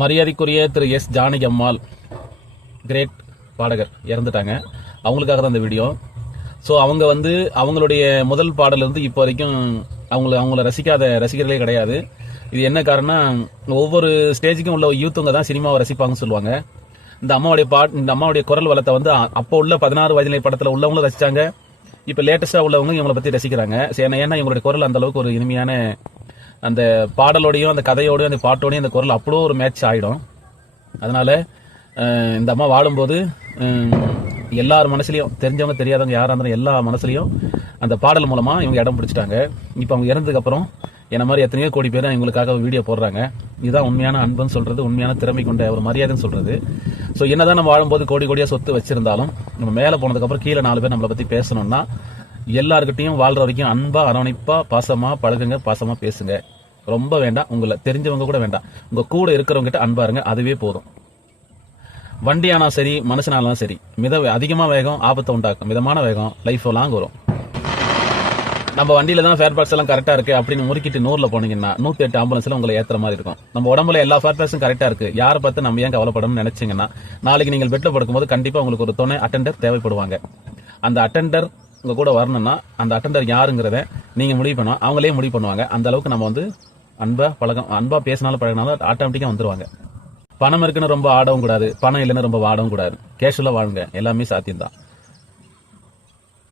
மரியாதைக்குரிய திரு S Janaki Ammal great பாடகர் இறந்துட்டாங்க. அவங்களுக்காக தான் இந்த வீடியோ. ஸோ அவங்க அவங்களுடைய முதல் பாடலிருந்து இப்போ வரைக்கும் அவங்கள ரசிக்காத ரசிகர்களே கிடையாது. இது என்ன காரணம், ஒவ்வொரு ஸ்டேஜுக்கும் உள்ள யூத்துங்க தான் சினிமாவை ரசிப்பாங்கன்னு சொல்லுவாங்க. இந்த அம்மாவுடைய குரல் வளத்தை அப்போ உள்ள 16 வயதிலை படத்தில் உள்ளவங்களும் ரசிச்சாங்க. இப்போ லேட்டஸ்டா உள்ளவங்க இவங்களை பத்தி ரசிக்கிறாங்க. ஏன்னா இவங்களுடைய குரல் அந்த அளவுக்கு ஒரு இனிமையான, அந்த பாடலோடையும் அந்த கதையோடையும் அந்த பாட்டோடையும் அந்த குரல் அப்படியே ஒரு மேட்ச் ஆயிடும். அதனால இந்த அம்மா வாழும்போது எல்லார் மனசுலயும், தெரிஞ்சவங்க தெரியாதவங்க யாரா இருந்தாலும் எல்லா மனசுலயும் அந்த பாடல் மூலமா இவங்க இடம் பிடிச்சிட்டாங்க. இப்ப அவங்க இறந்ததுக்கு அப்புறம் என்ன மாதிரி எத்தனையோ கோடி பேர் இவங்களுக்காக வீடியோ போடுறாங்க. இதுதான் உண்மையான அன்புன்னு சொல்றது, உண்மையான திறமை கொண்ட ஒரு மரியாதைன்னு சொல்றது. ஸோ என்னதான் நம்ம வாழும்போது கோடி கோடியா சொத்து வச்சிருந்தாலும் நம்ம மேல போனதுக்கு அப்புறம் கீழே 4 பேர் நம்மளை பத்தி பேசணும்னா எல்லாருக்கிட்டையும் வாழ்ற வரைக்கும் அன்பா, அரவணைப்பா, பாசமா பழகுங்க, பாசமா பேசுங்க. ரொம்ப வேண்டாம், உங்களை தெரிஞ்சவங்க கூட வேண்டாம், உங்க கூட இருக்கிறவங்க கிட்ட அன்பா இருங்க, அதுவே போதும். வண்டியானா சரி, மனுஷனாலும் சரி, அதிகமா வேகம் ஆபத்தை உண்டாக்கும், மிதமான வேகம் லைஃப் லாங் வரும். நம்ம வண்டியில தான் ஃபேர் பார்ட்ஸ் எல்லாம் கரெக்டா இருக்கு அப்படின்னு முறுக்கிட்டு 100ல போனீங்கன்னா 108 ஆம்புலன்ஸ்ல உங்களை ஏத்துற மாதிரி இருக்கும். நம்ம உடம்புல எல்லா ஃபேர் பார்ட்ஸும் கரெக்டா இருக்கு, யாரை பார்த்து நம்ம ஏன் கவலைப்படணும்னு நினைச்சீங்கன்னா நாளைக்கு நீங்கள் பெட்ல படுக்கும்போது கண்டிப்பா உங்களுக்கு ஒரு துணை அட்டெண்டர் தேவைப்படுவாங்க. அந்த அட்டெண்டர் உங்க கூட வரணும்னா அந்த அட்டெண்டர் யாருங்கிறத நீங்க முடிவு பண்ணுவோம், அவங்களே முடிவு பண்ணுவாங்க. அந்த அளவுக்கு நம்ம அன்பா பேசினாலும் பழகினாலும் ஆட்டோமேட்டிக்கா வந்துருவாங்க. பணம் இருக்குன்னு ரொம்ப ஆடவும் கூடாது, பணம் இல்லைன்னு ரொம்ப வாடவும் கூடாது. கேஷுவலா வாழுங்க, எல்லாமே சாத்தியம் தான்.